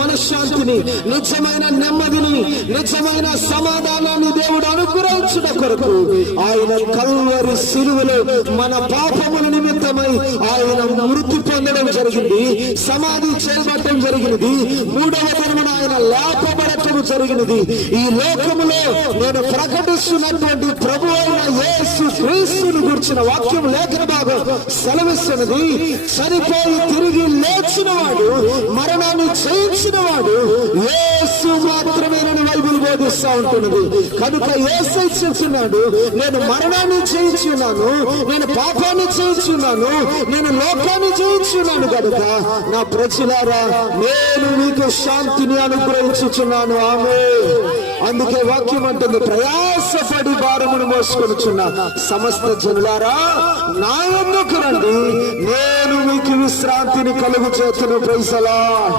మనశ్శాంతిని, నిజమైన నెమ్మదిని, నిజమైన సమాధానాన్ని దేవుడు అనుగ్రహించుట కొరకు ఆయన కల్వరి శిలువలో మన పాపముల నిమిత్తమై ఆయన మృతి పొందడం జరిగింది, సమాధి చేయబడటం జరిగినది, మూడవ దినమున ఆయన లేపబడటం జరిగినది. ఈ లోకములో నేను ప్రకటిస్తున్నటువంటి ప్రభు అయిన యేసు క్రీస్తును గురించిన వాక్యం లేఖన భాగం సెలవిస్తున్నది. చనిపోయి తిరిగి లేచిన వాడు, మరణాన్ని జయించిన వాడు యేసు మాత్రమేనని బైబిల్ బోధిస్తా ఉంటున్నది. కనుక యేసు చెప్తున్నాడు, నేను మరణాన్ని జయించున్నాను, నేను పాపాన్ని జయించున్నాను, నేను లోకాన్ని జయించున్నాను కనుక నా ప్రజలారా నేను మీకు శాంతిని అనుగ్రహించుచున్నాను. ఆమేన్. అందుకే వాక్యం అంటుంది, ప్రయాసపడి భారమును మోసుకొనుచున్న సమస్త జనులారా నా యొద్దకు రండి, నేను మీకు విశ్రాంతిని కలుగు చేతును. Praise the lord.